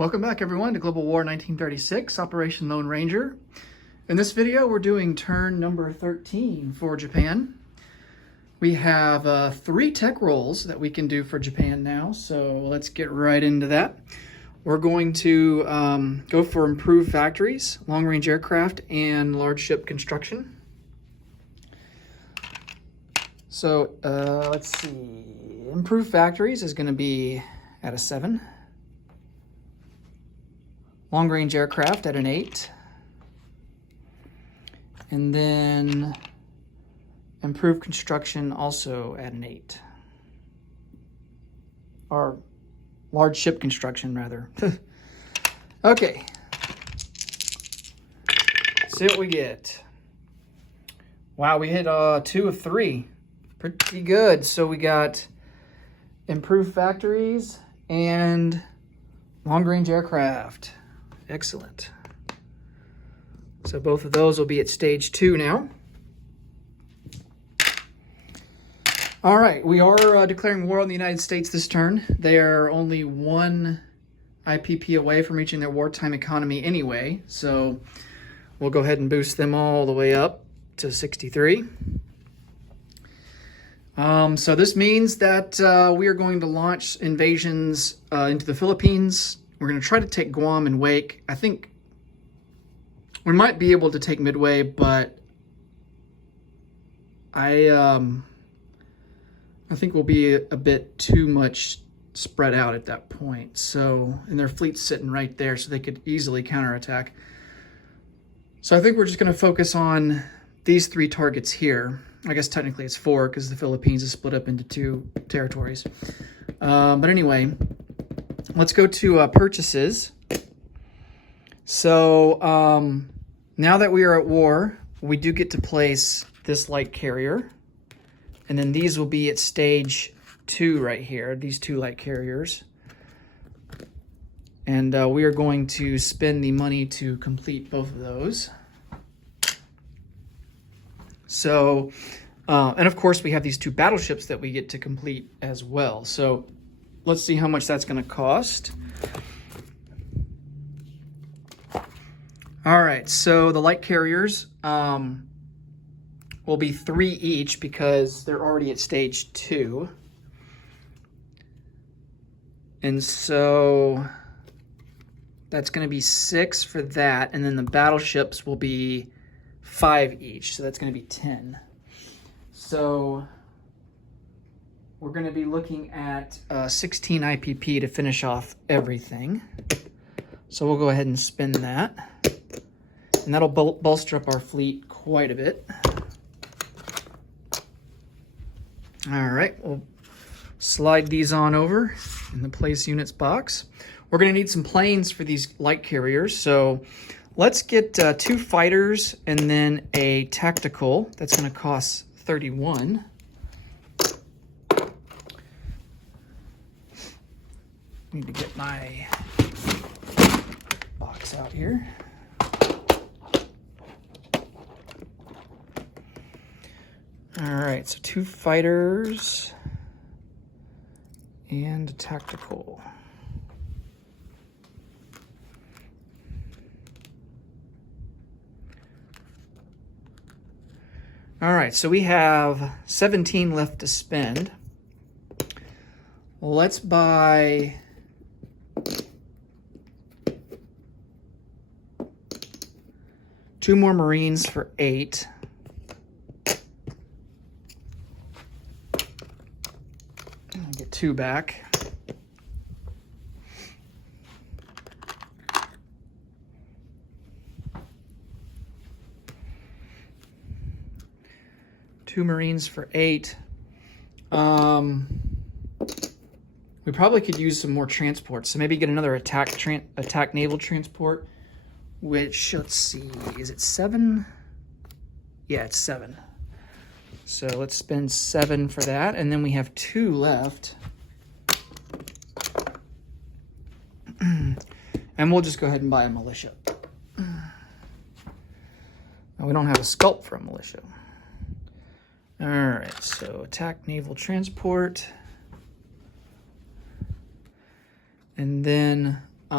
Welcome back everyone to Global War 1936, Operation Lone Ranger. In this video we're doing turn number 13 for Japan. We have 3 tech rolls that we can do for Japan now, so let's get right into that. We're going to go for improved factories, long-range aircraft, and large ship construction. So let's see, improved factories is going to be at a 7. Long-range aircraft at an 8. And then improved construction also at an 8. Or large ship construction, rather. Okay. See what we get. Wow, we hit 2 of 3. Pretty good. So we got improved factories and long-range aircraft. Excellent. So both of those will be at stage 2 now. All right, we are declaring war on the United States this turn. They are only 1 IPP away from reaching their wartime economy anyway, so we'll go ahead and boost them all the way up to 63. So this means that we are going to launch invasions into the Philippines. We're going to try to take Guam and Wake. I think we might be able to take Midway, but I think we'll be a bit too much spread out at that point. So, and their fleet's sitting right there, so they could easily counterattack. So I think we're just going to focus on these 3 targets here. I guess technically it's 4 because the Philippines is split up into 2 territories. But anyway, let's go to purchases. So now that we are at war, we do get to place this light carrier. And then these will be at stage 2 right here, these 2 light carriers. And we are going to spend the money to complete both of those. So, and of course we have these 2 battleships that we get to complete as well. So let's see how much that's going to cost. All right, so the light carriers will be 3 each because they're already at stage 2. And so that's going to be 6 for that. And then the battleships will be 5 each. So that's going to be 10. So we're going to be looking at 16 IPP to finish off everything. So we'll go ahead and spend that. And that'll bolster up our fleet quite a bit. All right, we'll slide these on over in the place units box. We're going to need some planes for these light carriers. So let's get 2 fighters and then a tactical. That's going to cost 31. Need to get my box out here. All right, so 2 fighters and a tactical. All right, so we have 17 left to spend. Let's buy 2 more Marines for 8. I'll get 2 back. Two Marines for 8. We probably could use some more transport, so maybe get another attack naval transport, which, let's see, is it 7? Yeah, it's 7. So let's spend 7 for that, and then we have 2 left. And we'll just go ahead and buy a militia. Now, we don't have a sculpt for a militia. All right, so attack naval transport. And then we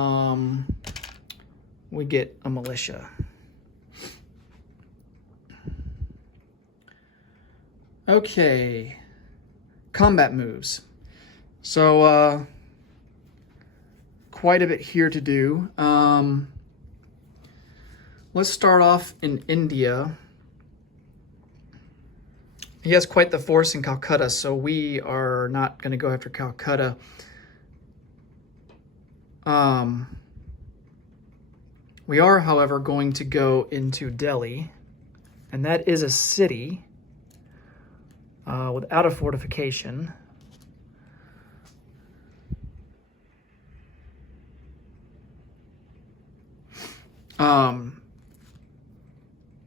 get a militia. Okay, combat moves. So quite a bit here to do. Let's start off in India. He has quite the force in Calcutta, so we are not going to go after Calcutta. We are, however, going to go into Delhi, and that is a city without a fortification.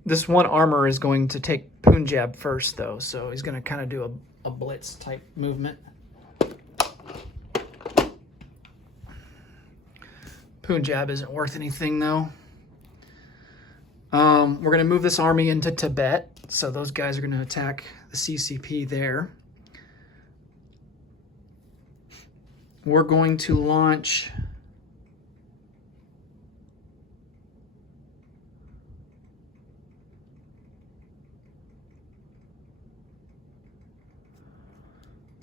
This one armor is going to take Punjab first, though, so he's going to kind of do a blitz type movement. Punjab isn't worth anything, though. We're going to move this army into Tibet, so those guys are going to attack the CCP there. We're going to launch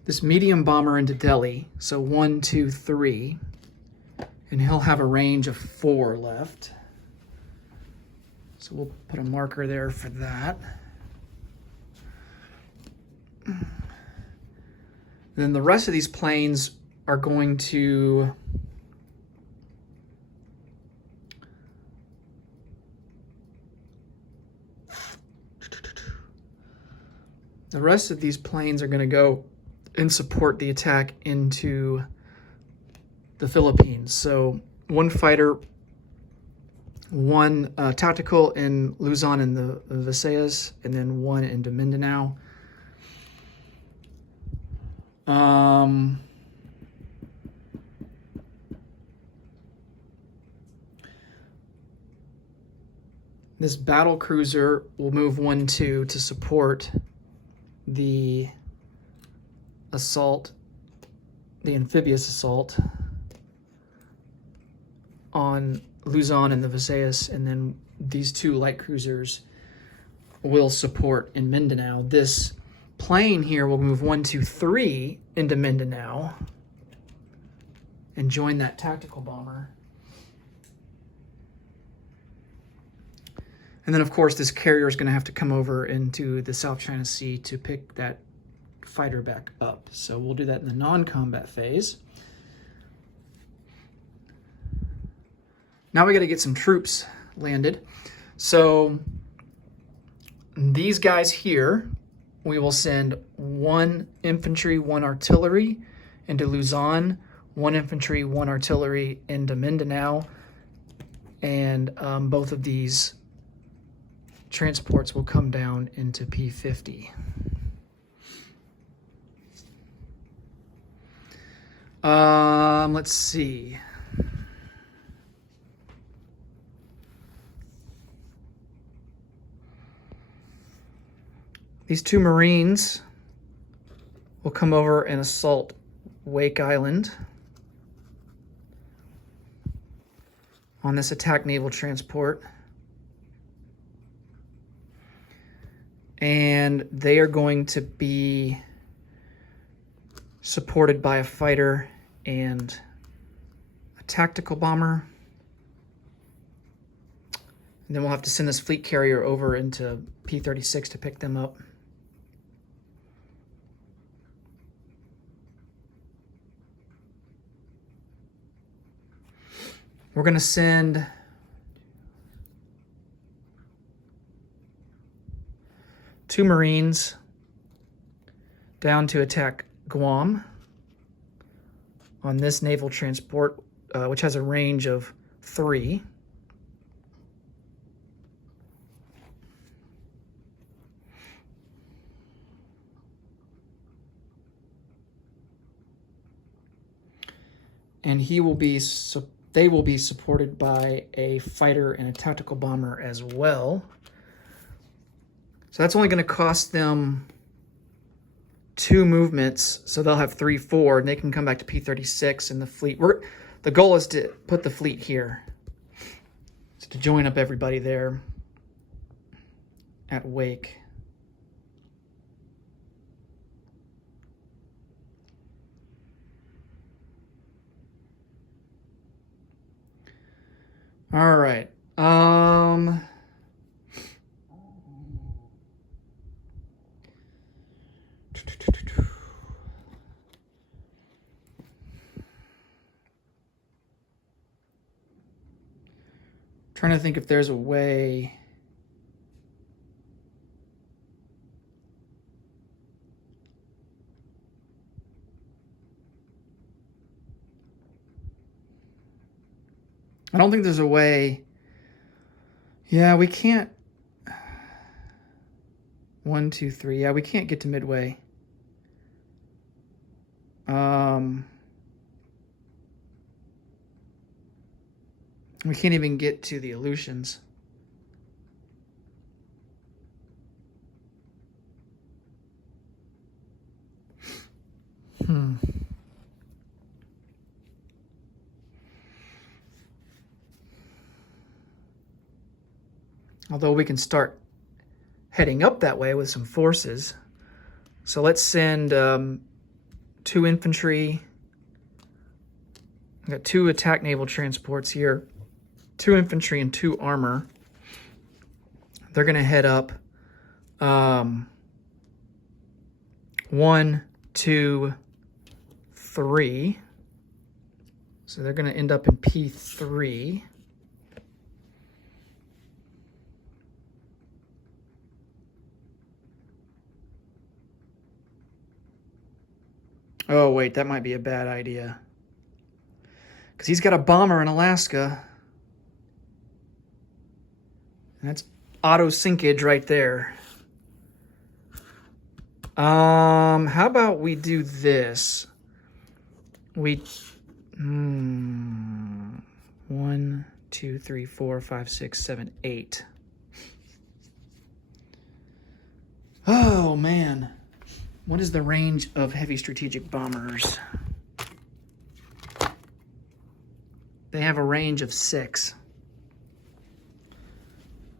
this medium bomber into Delhi. So 1, 2, 3. And he'll have a range of 4 left. So we'll put a marker there for that. Then the rest of these planes are going to go and support the attack into the Philippines. So 1 fighter, 1 tactical in Luzon and the Visayas, and then 1 into Mindanao. This battle cruiser will move 1, 2 to support the assault, the amphibious assault on Luzon and the Visayas, and then these 2 light cruisers will support in Mindanao. This plane here will move 1, 2, 3 into Mindanao and join that tactical bomber. And then, of course, this carrier is going to have to come over into the South China Sea to pick that fighter back up. So we'll do that in the non-combat phase. Now we got to get some troops landed. So these guys here, we will send 1 infantry, 1 artillery into Luzon, 1 infantry, 1 artillery into Mindanao, and both of these transports will come down into P50. Let's see. These 2 Marines will come over and assault Wake Island on this attack naval transport. And they are going to be supported by a fighter and a tactical bomber. And then we'll have to send this fleet carrier over into P36 to pick them up. We're going to send 2 Marines down to attack Guam on this naval transport, which has a range of 3. And they will be supported by a fighter and a tactical bomber as well. So that's only going to cost them 2 movements, so they'll have 3, 4, and they can come back to P36 in the fleet. the goal is to put the fleet here. So to join up everybody there at Wake. All right. Trying to think if there's a way. I don't think there's a way. Yeah, we can't. 1, 2, 3. Yeah, we can't get to Midway. We can't even get to the Aleutians. Although we can start heading up that way with some forces. So let's send 2 infantry. We've got 2 attack naval transports here. 2 infantry and 2 armor. They're going to head up 1, 2, 3. So they're going to end up in P3. Oh, wait, that might be a bad idea. Because he's got a bomber in Alaska. And that's auto sinkage right there. How about we do this? 1, 2, 3, 4, 5, 6, 7, 8. Oh, man. What is the range of heavy strategic bombers? They have a range of 6.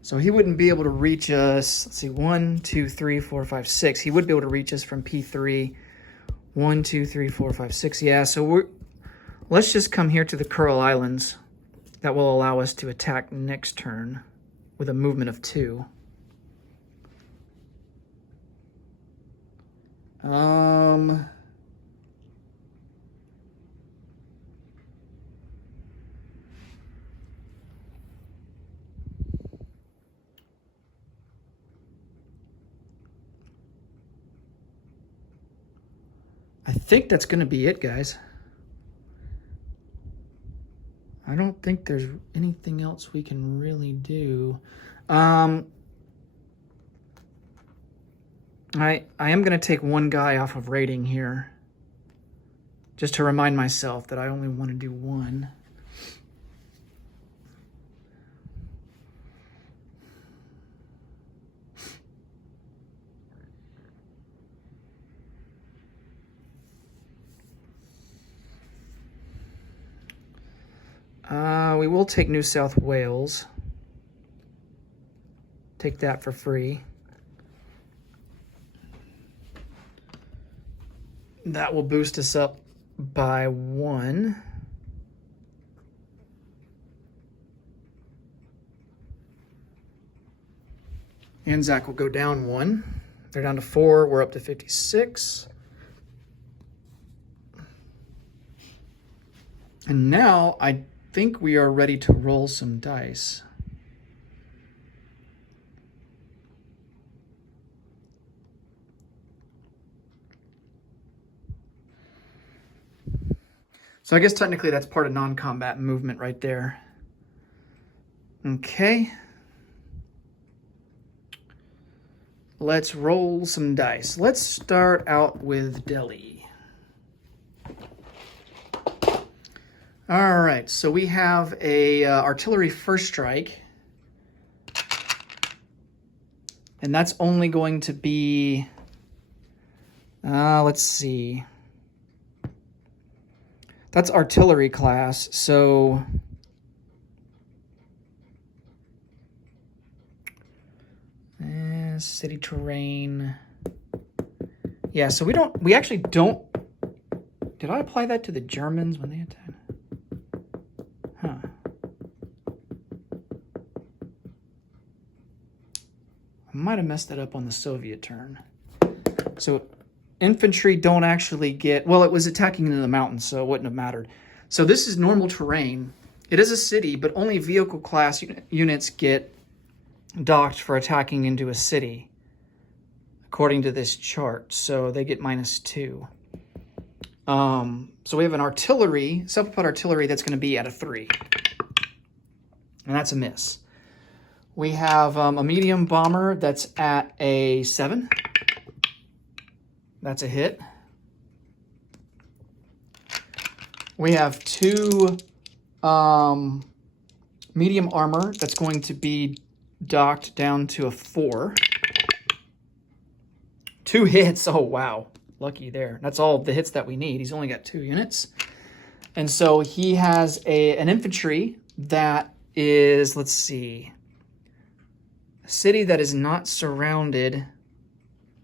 So he wouldn't be able to reach us. Let's see, 1, 2, 3, 4, 5, 6. He would be able to reach us from P3. 1, 2, 3, 4, 5, 6. Yeah, so let's just come here to the Kuril Islands. That will allow us to attack next turn with a movement of 2. I think that's going to be it, guys. I don't think there's anything else we can really do. I am going to take 1 guy off of rating here, just to remind myself that I only want to do 1. We will take New South Wales. Take that for free. That will boost us up by 1. Anzac will go down 1. They're down to 4. We're up to 56. And now I think we are ready to roll some dice. So I guess technically that's part of non-combat movement right there. Okay. Let's roll some dice. Let's start out with Delhi. All right, so we have a artillery first strike. And that's only going to be, let's see. That's artillery class, so city terrain. Yeah, so we actually don't. Did I apply that to the Germans when they attacked? Huh. I might have messed that up on the Soviet turn. So infantry don't actually get, well, it was attacking into the mountains, so it wouldn't have mattered. So this is normal terrain. It is a city, but only vehicle class units get docked for attacking into a city, according to this chart. So they get -2. So we have an artillery, self-propelled artillery, that's going to be at a 3. And that's a miss. We have a medium bomber that's at a 7. That's a hit. We have 2 medium armor that's going to be docked down to a 4. 2 hits. Oh, wow. Lucky there. That's all the hits that we need. He's only got 2 units. And so he has an infantry that is, let's see, a city that is not surrounded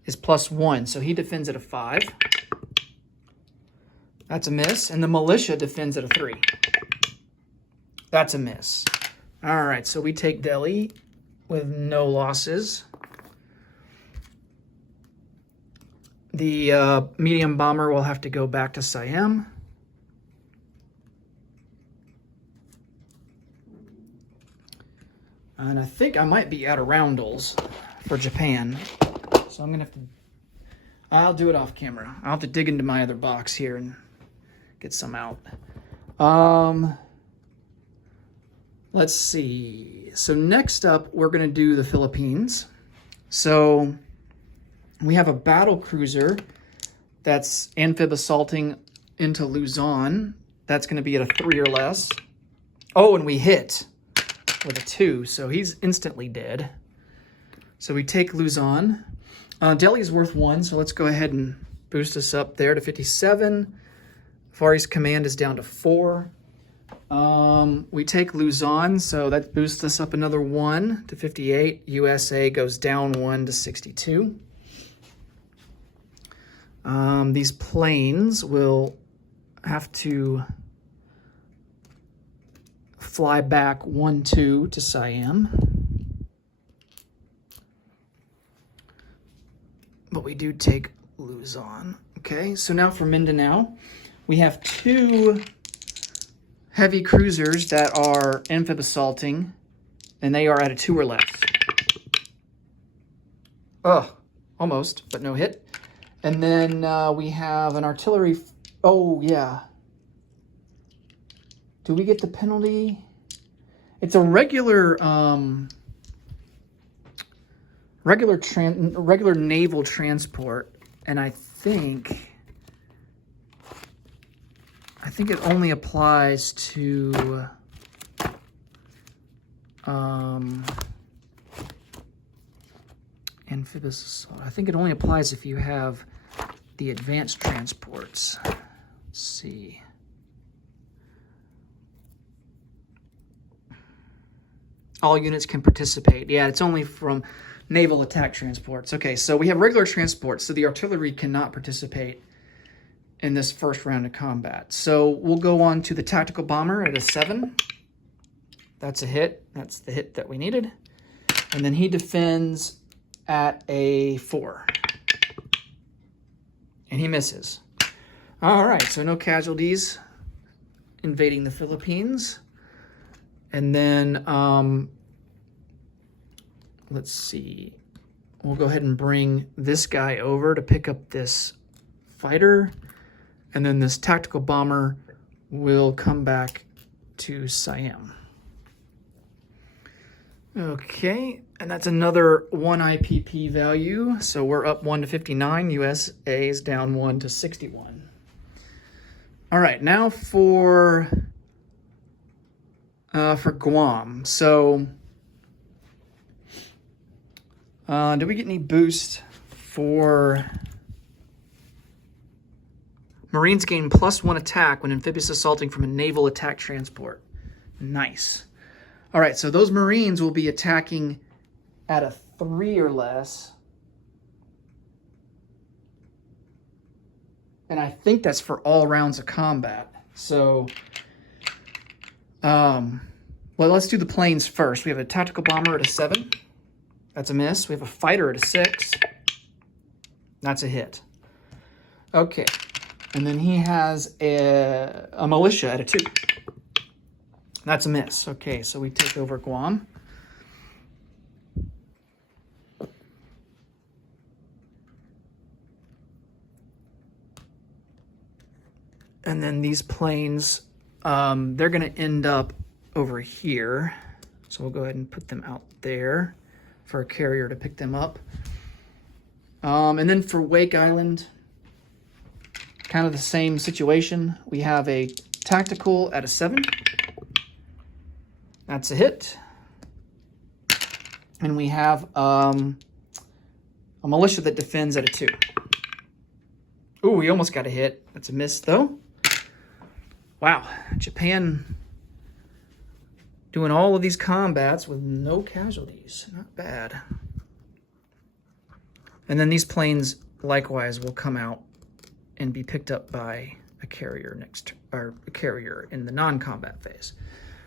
is +1. So he defends at a 5. That's a miss. And the militia defends at a 3. That's a miss. All right, so we take Delhi with no losses. The medium bomber will have to go back to Siam. And I think I might be out of roundels for Japan. So I'm going to have to... I'll do it off camera. I'll have to dig into my other box here and get some out. Let's see. So next up, we're going to do the Philippines. So we have a battle cruiser that's amphib assaulting into Luzon. That's going to be at a 3 or less. Oh, and we hit with a 2, so he's instantly dead. So we take Luzon. Delhi's worth 1, so let's go ahead and boost us up there to 57. Far East Command is down to 4. We take Luzon, so that boosts us up another 1 to 58. USA goes down 1 to 62. These planes will have to fly back 1-2 to Siam. But we do take Luzon. Okay, so now for Mindanao, we have 2 heavy cruisers that are amphib assaulting, and they are at a 2 or less. Oh, almost, but no hit. And then we have an artillery. Oh, yeah. Do we get the penalty? It's a regular regular naval transport, and I think it only applies to amphibious assault. I think it only applies if you have the advanced transports. Let's see. All units can participate. Yeah, it's only from naval attack transports. Okay, so we have regular transports, so the artillery cannot participate in this first round of combat. So we'll go on to the tactical bomber at a 7. That's a hit. That's the hit that we needed. And then he defends at a 4. And he misses. All right, so no casualties invading the Philippines. And then, let's see. We'll go ahead and bring this guy over to pick up this fighter. And then this tactical bomber will come back to Siam. Okay, and that's another 1 IPP value. So we're up 1 to 59. USA is down 1 to 61. All right, now for Guam. So, do we get any boost for Marines gain +1 attack when amphibious assaulting from a naval attack transport. Nice. All right, so those Marines will be attacking at a 3 or less. And I think that's for all rounds of combat. So, well, let's do the planes first. We have a tactical bomber at a 7. That's a miss. We have a fighter at a 6. That's a hit. Okay. And then he has a militia at a 2. That's a miss. Okay, so we take over Guam. And then these planes, they're going to end up over here. So we'll go ahead and put them out there for a carrier to pick them up. And then for Wake Island, kind of the same situation. We have a tactical at a 7. That's a hit. And we have a militia that defends at a 2. Ooh, we almost got a hit. That's a miss, though. Wow, Japan doing all of these combats with no casualties. Not bad. And then these planes, likewise, will come out and be picked up by a carrier a carrier in the non-combat phase.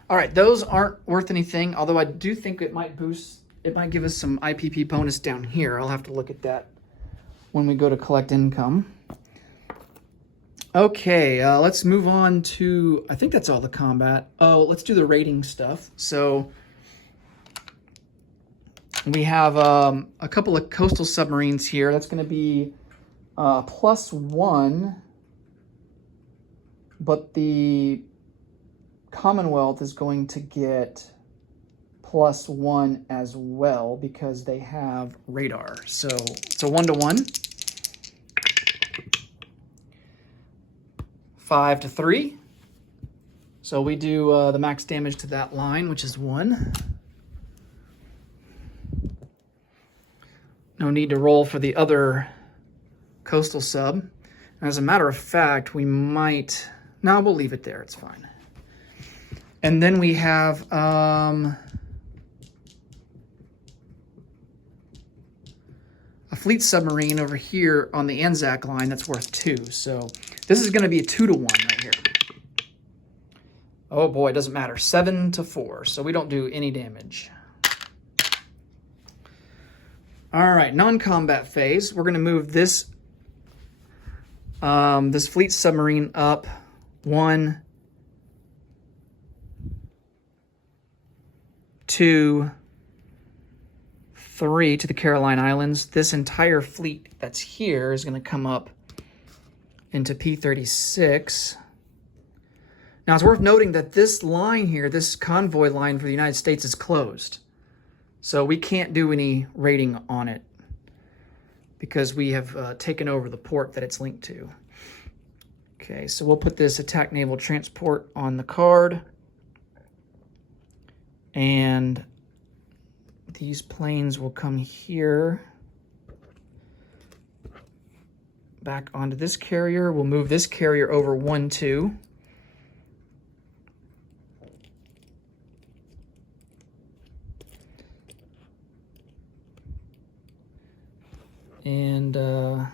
All right, those aren't worth anything, although I do think it might give us some IPP bonus down here. I'll have to look at that when we go to collect income. Okay, let's move on to, I think that's all the combat. Oh, let's do the rating stuff. So we have a couple of coastal submarines here. That's going to be +1, but the Commonwealth is going to get +1 as well because they have radar. So it's a 1-to-1. 5 to 3. So we do the max damage to that line, which is 1. No need to roll for the other coastal sub. As a matter of fact, we might... No, we'll leave it there. It's fine. And then we have... a fleet submarine over here on the Anzac line that's worth 2. So this is going to be a 2-to-1 right here. Oh boy, it doesn't matter. 7 to 4. So we don't do any damage. All right, non-combat phase. We're going to move this this fleet submarine up 1, 2, 3 to the Caroline Islands. This entire fleet that's here is going to come up into P-36. Now, it's worth noting that this line here, this convoy line for the United States is closed. So we can't do any rating on it because we have taken over the port that it's linked to. Okay, so we'll put this attack naval transport on the card. And these planes will come here back onto this carrier. We'll move this carrier over 1, 2. And so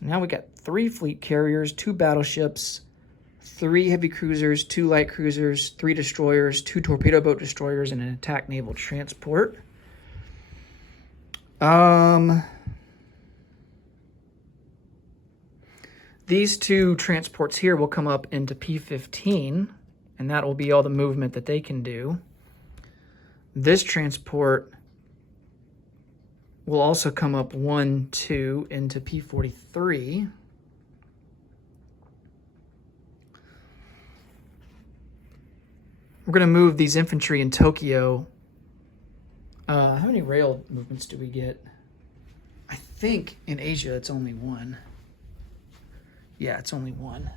now we got 3 fleet carriers, 2 battleships, 3 heavy cruisers, 2 light cruisers, 3 destroyers, 2 torpedo boat destroyers, and an attack naval transport. These 2 transports here will come up into P-15, and that will be all the movement that they can do. This transport will also come up 1, 2 into P-43. We're going to move these infantry in Tokyo. How many rail movements do we get? I think in Asia it's only 1. Yeah, it's only 1.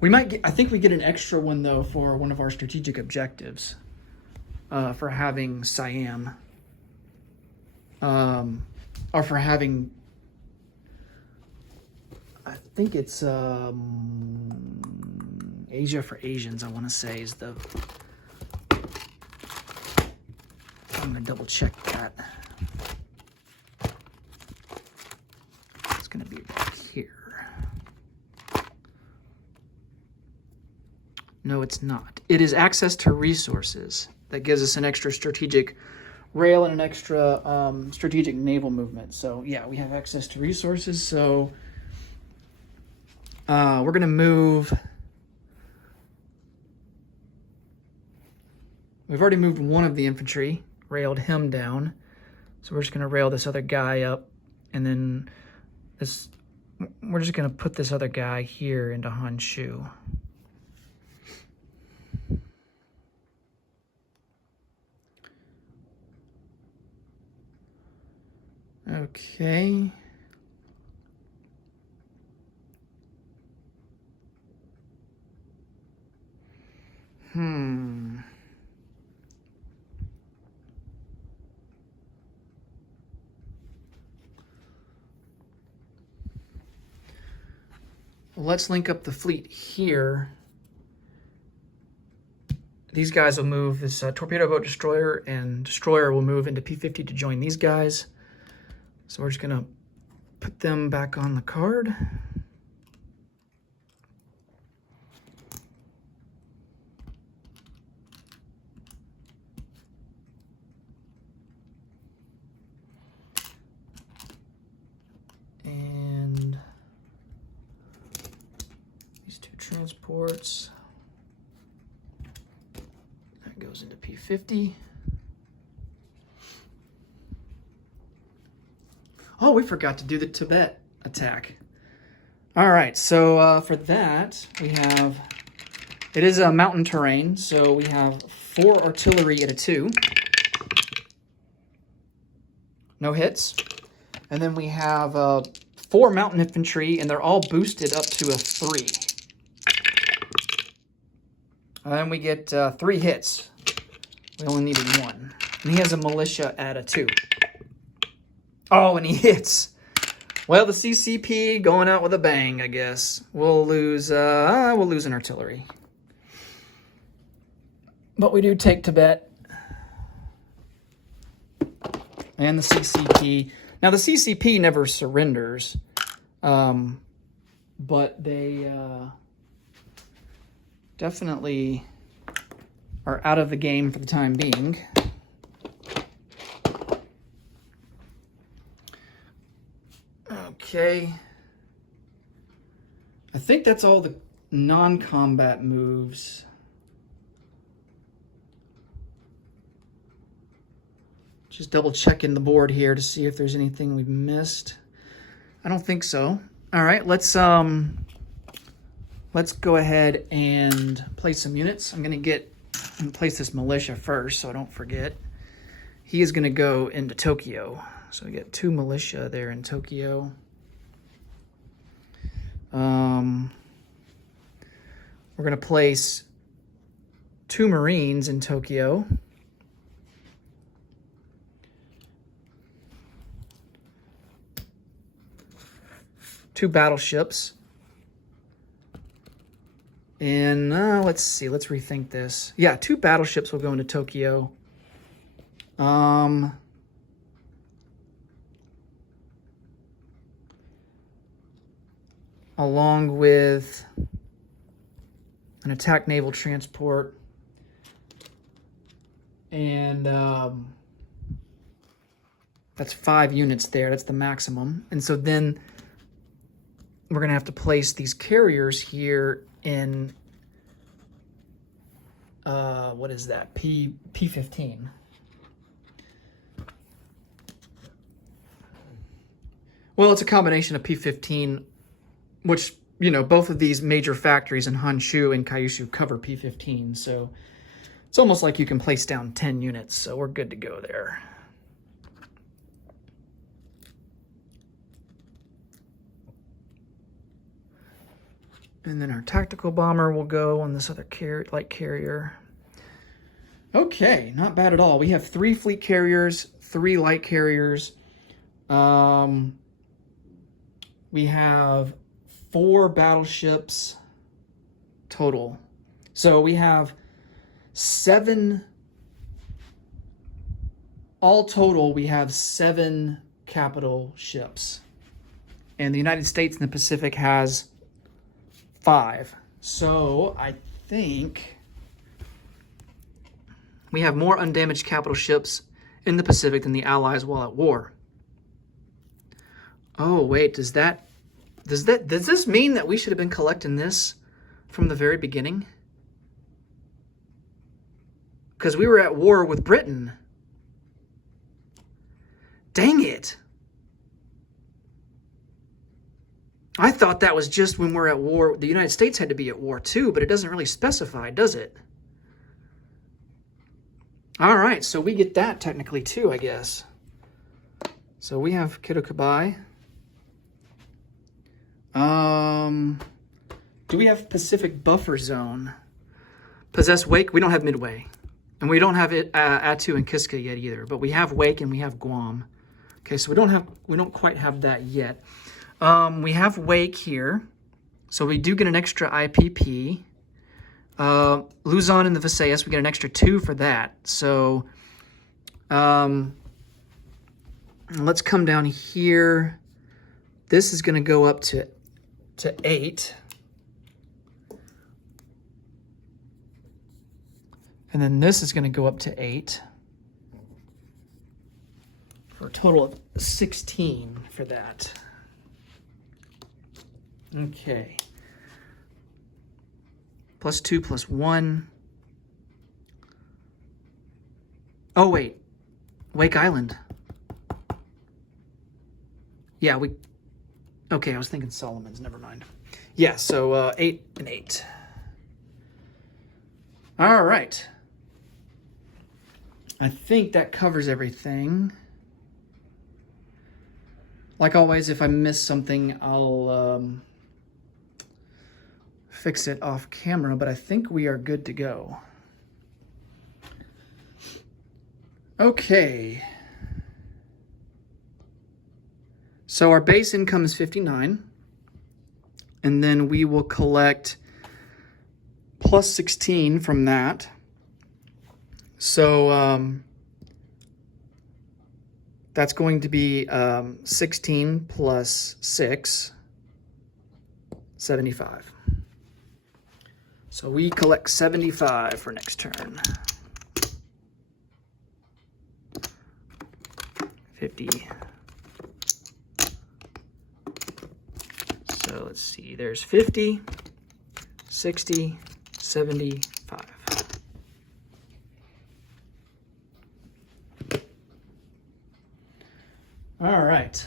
We might get, I think we get an extra one though for one of our strategic objectives, for having Siam, or for having think it's Asia for Asians, I want to say, is the... I'm going to double check that. It's going to be right here. No, it's not. It is access to resources that gives us an extra strategic rail and an extra strategic naval movement. So yeah, we have access to resources. So we're going to move. We've already moved one of the infantry, railed him down. So we're just going to rail this other guy up, and then we're just going to put this other guy here into Honshu. Okay. Let's link up the fleet here. These guys will move, this torpedo boat destroyer and destroyer will move into P-50 to join these guys. So we're just going to put them back on the card. And these two transports. That goes into P-50. Oh, we forgot to do the Tibet attack. All right, so for that, we have, it is a mountain terrain, so we have 4 artillery at a 2. No hits. And then we have 4 mountain infantry, and they're all boosted up to a 3. And then we get 3 hits. We only needed 1. And he has a militia at a 2. Oh, and he hits. Well, the CCP going out with a bang, I guess. We'll lose an artillery. But we do take Tibet. And the CCP. Now, the CCP never surrenders. But they definitely are out of the game for the time being. Okay. I think that's all the non-combat moves. Just double checking the board here to see if there's anything we've missed. I don't think so. All right, let's go ahead and place some units. I'm gonna place this militia first so I don't forget. He is gonna go into Tokyo. So we get 2 militia there in Tokyo. We're going to place 2 Marines in Tokyo. Two battleships. And let's see, let's rethink this. Yeah, 2 battleships will go into Tokyo. Along with an attack naval transport and that's 5 units there. That's the maximum. And so then we're going to have to place these carriers here in what is that? P-15. Well, it's a combination of P-15, which, you know, both of these major factories in Honshu and Kyushu cover P-15, so it's almost like you can place down 10 units, so we're good to go there. And then our tactical bomber will go on this other light carrier. Okay, not bad at all. We have 3 fleet carriers, 3 light carriers. We have 4 battleships total. So we have 7, all total, we have 7 capital ships. And the United States in the Pacific has 5. So I think we have more undamaged capital ships in the Pacific than the Allies while at war. Oh, wait, does this mean that we should have been collecting this from the very beginning? Because we were at war with Britain. Dang it. I thought that was just when we're at war. The United States had to be at war too, but it doesn't really specify, does it? All right, so we get that technically too, I guess. So we have Kido Kabai. Do we have Pacific Buffer Zone? Possess Wake? We don't have Midway. And we don't have it Attu and Kiska yet either, but we have Wake and we have Guam. Okay, so we don't quite have that yet. We have Wake here, so we do get an extra IPP. Luzon and the Visayas, we get an extra 2 for that. So let's come down here. This is going to go up to 8. And then this is going to go up to 8. For a total of 16 for that. Okay. +2 + 1. Oh, wait. Wake Island. Yeah, okay, I was thinking Solomon's. Never mind. Yeah, so 8 and 8. All right. I think that covers everything. Like always, if I miss something, I'll fix it off camera, but I think we are good to go. Okay. So our base income is 59, and then we will collect plus 16 from that. So that's going to be 16 plus 6, 75. So we collect 75 for next turn. 50. So let's see, there's 50, 60, 75. All right.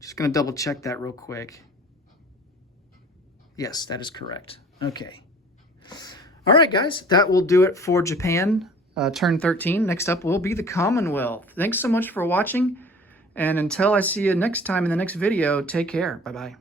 Just gonna double check that real quick. Yes, that is correct. Okay. All right, guys, that will do it for Japan, turn 13. Next up will be the Commonwealth. Thanks so much for watching, and until I see you next time in the next video, take care. Bye-bye.